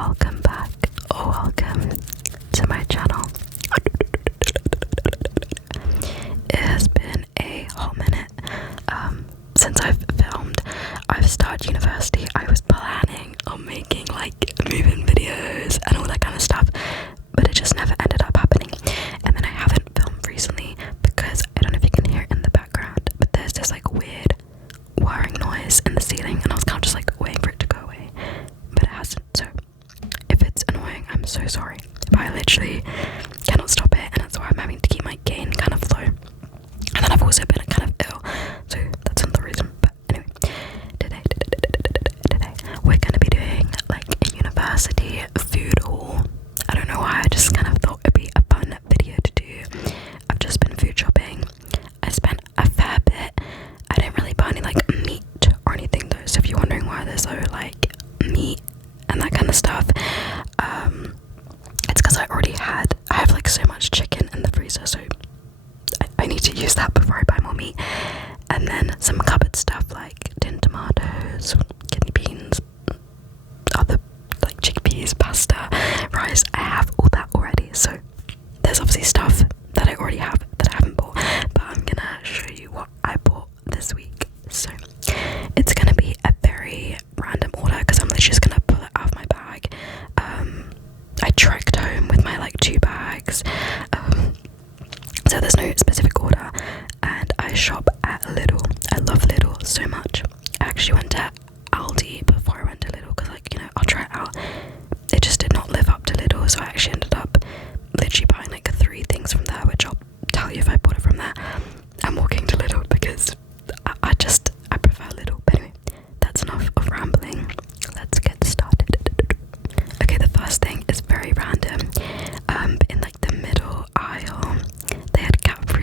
welcome back or welcome to my channel. It has been a hot minute since I've filmed. I've started university. I was planning on making like moving videos and all that kind of stuff, but it just never ended up happening. And then I haven't filmed recently because I don't know if you can hear it in the background, but there's this like weird whirring noise in the ceiling, and I was kind of just like waiting for it to go away, but it hasn't. So if it's annoying, I'm so sorry. But I literally cannot stop it, and that's why I'm having to keep my gain kind of low. And then I've also been kind of ill, so that's another reason. But anyway, today we're gonna be doing like a university food haul. I don't know why, I just kind of thought it'd be a fun video to do. I've just been food shopping. I spent a fair bit. I didn't really buy any like meat or anything though, so if you're wondering why there's so like meat and that kind of stuff, it's because I have like so much chicken in the freezer, so I need to use that before I buy more meat. And then some cupboard stuff like tinned tomatoes, kidney beans, other like chickpeas, pasta, rice. I have all that already, so there's obviously stuff that I already have that I haven't bought, but I'm gonna show you what I bought this week. So it's gonna be a very random order because I'm literally just gonna pull it out of my bag. I trekked home with my like 2 bags, so there's no specific order, and I shop at Lidl. I love Lidl so much. I actually went to Aldi before I went to Lidl because, like, you know, I'll try it out. It just did not live up to Lidl, so I actually ended up literally buying like 3 things from there, which I'll tell you if I bought it from there. I'm walking to Lidl because I prefer Lidl. But anyway, that's enough of rambling. Let's get started. Okay, the first thing is very random. But in like the middle aisle, they had Cadbury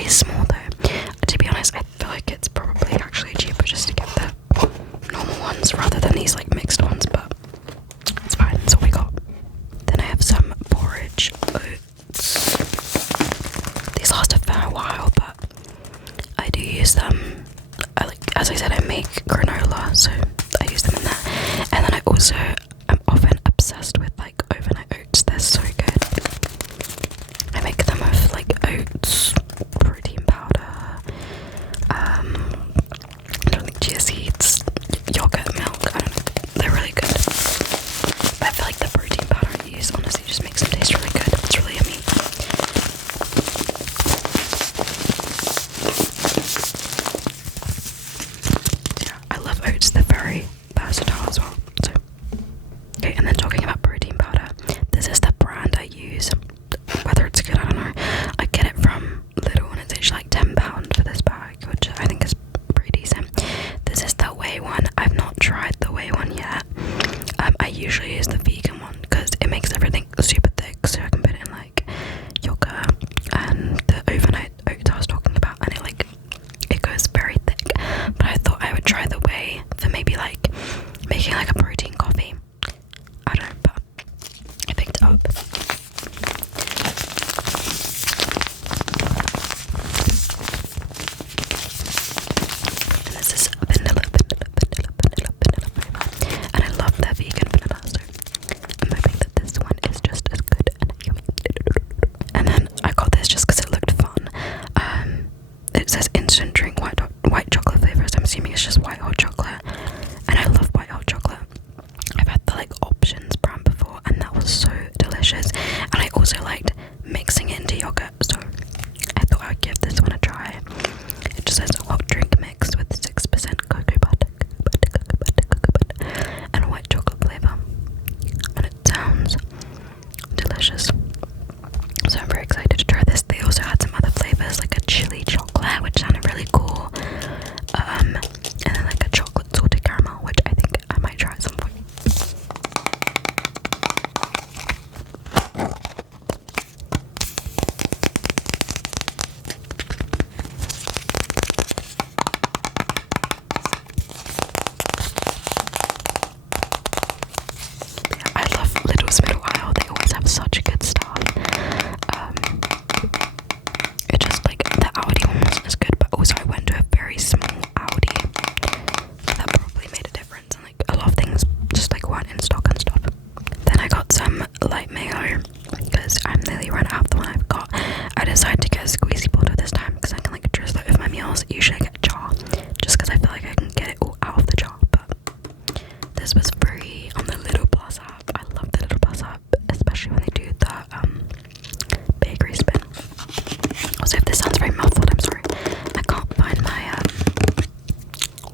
very small though. To be honest, I feel like it's probably actually cheaper just to get the normal ones rather than these like mixed ones, but it's fine. That's what we got. Then I have some porridge oats. These last a fair while, but I do use them. As I said, I make granola, so I use them in that. And then I also am often obsessed with like overnight oats. They're so good. I make them with like oats, protein powder, I don't think chia seeds, yogurt, milk. I don't know. They're really good. But I feel like the protein powder I use honestly just makes them taste really good. It's really yummy. Yeah, I love oats. They're very versatile as well. So, okay, and then talking about protein powder, this is the brand I use. Whether it's good, I don't know. I get it from Lidl and it's actually like £10 for this bag, which I think is pretty decent. This is the whey one. I've not tried the whey one yet. I usually use the vegan one because it makes everything super thick, so I can put it in like yogurt and the overnight oats I was talking about, and it goes very thick. But I thought I would try the whey for maybe like making like a protein coffee. I don't know, but I picked it up. And this is vanilla flavor. And I love their vegan vanilla, so I'm hoping that this one is just as good and yummy. And then I got this just because it looked fun. It says instant drink white chocolate flavor, so I'm assuming it's just white hot chocolate. And I love white hot chocolate. I've had the like options brand before, and that was so delicious. And I also liked mixing it into yogurt, so I thought I'd give this one a try. It just says hot drink mix with 6% cocoa butter, and white chocolate flavor, and it sounds delicious. So I'm very excited to try this. They also had some other flavors like a chili chocolate, which sounded really cool, and then like a chocolate salted caramel, which I think I might try at some point. I love Lidl's middle aisle. They always have such good stuff. It just like the Aldi one wasn't as good, but also I went to a very small Aldi, so that probably made a difference. And like a lot of things just like weren't in stock and stuff. Then I got some light mayo because I'm nearly run out of the one I've got. I decided to get a squeezy bottle this time because I can like drizzle it with my meals. Usually I get a jar just because I feel like I can get it all out of the jar, but this was free on the Lidl Plus app. I love the Lidl Plus app, especially when they do the bakery spin. Also, if this sounds very muffled, I'm sorry. I can't find my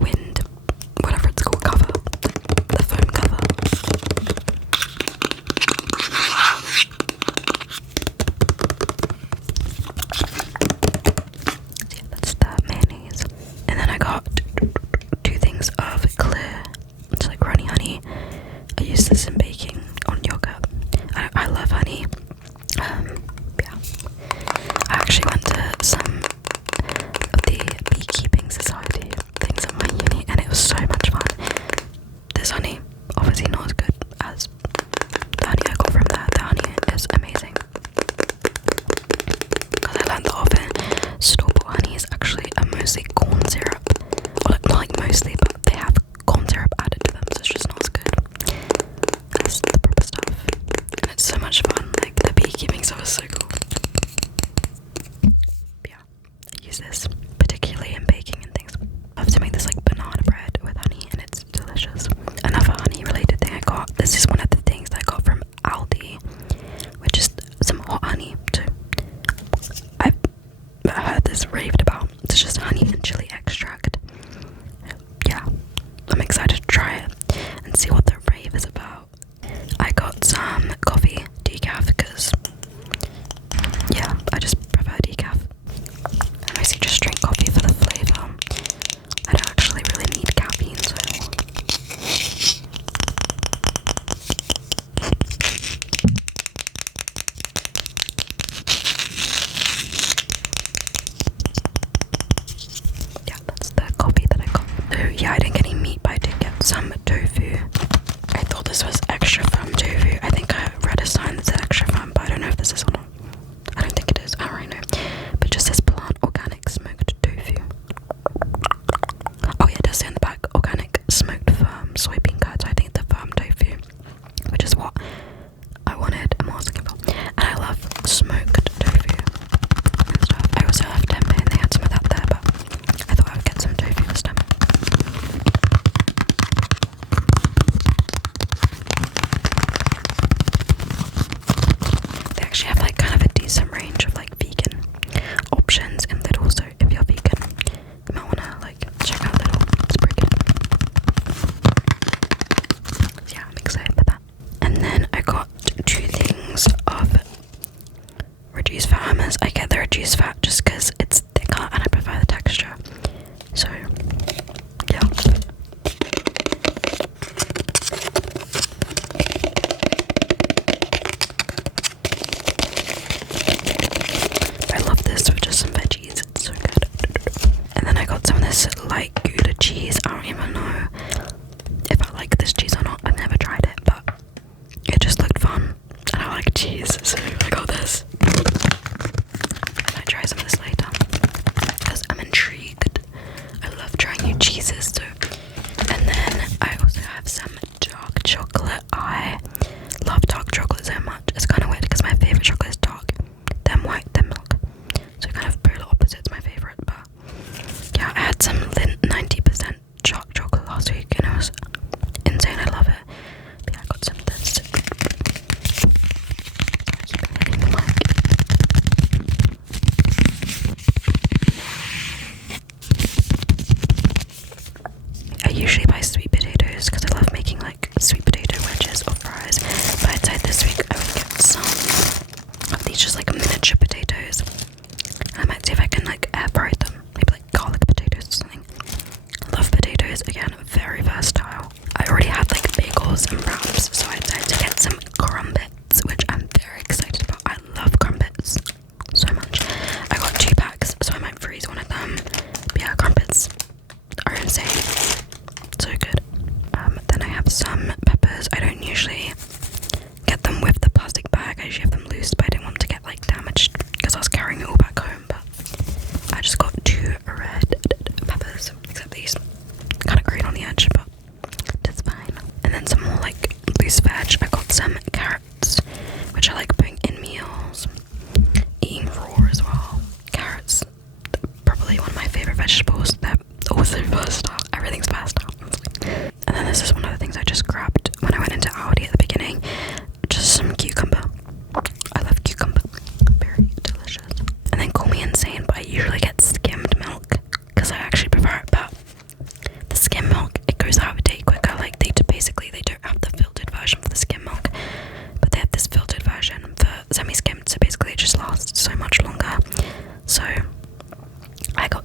wind, whatever it's called, cover, the foam cover. So yeah, that's the mayonnaise. And then I got 2 things of clear, it's like runny honey. I use this in baking on yogurt. I love honey. Yeah. I actually went to some of the beekeeping society things at my uni, and it was so much fun. This honey, obviously not as good as the honey I got from there. The honey is amazing. Because I learned that often store-bought honey is actually mostly corn syrup. Well, not like mostly, but they have corn syrup added to them, so it's just not as good as the proper stuff. And it's so much fun. Like the beekeeping stuff is so cool. But yeah, I use this particularly in baking and things. I love to make this like banana bread with honey, and it's delicious. Another honey related thing I got, this is one of the things that I got from Aldi, which is some hot honey too. I've heard this raved about. It's just honey and chili extract. Yeah, I'm excited to try it and see what the rave is about. I got some coffee decaf because yeah, I just prefer decaf. I mostly just drink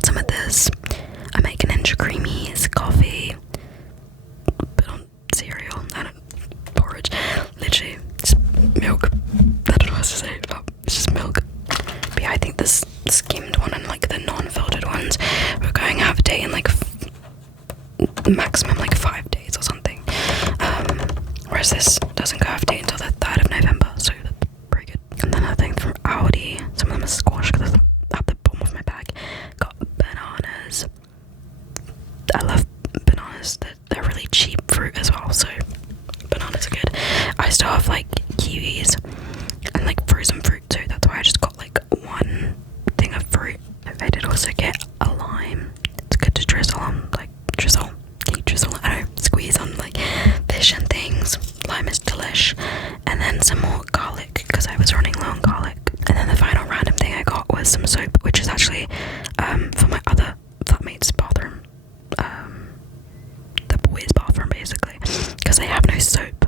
got some of this. I make an Ninja Creamies, coffee, put on cereal, I don't, porridge, literally, just milk. I don't know what to say, but it's just milk. But yeah, I think this skimmed one and like the non-filtered ones, we're going to have a day in like maximum like 5 days or something. Whereas this doesn't go half day until the 3rd of November, so that's pretty good. And then I think from Aldi, some of them are squash because at the bottom of my bag, got bananas. I love bananas, they're really cheap fruit as well, so bananas are good. I still have like kiwis and like frozen fruit too, that's why I just got like one thing of fruit. I did also get a lime. It's good to drizzle on, like drizzle. Can you drizzle? I don't know, squeeze on like fish and things. Lime is delish. And then some more garlic because I was running low on garlic. And then the final random thing I got was some soap, which is actually for my other flatmate's bathroom. The boys' bathroom basically, because they have no soap.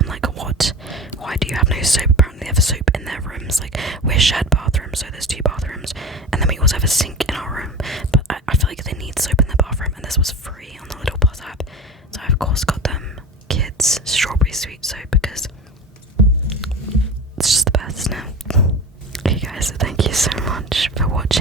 I'm like, what? Why do you have no soap? Apparently they have soap in their rooms. Like, we're shared bathrooms, so there's 2 bathrooms, and then we also have a sink in our room. But I feel like they need soap in their bathroom, and this was free on the Little Plus app. So I of course got them kids strawberry sweet soap because it's just the best now. Okay guys, so thank you so much for watching.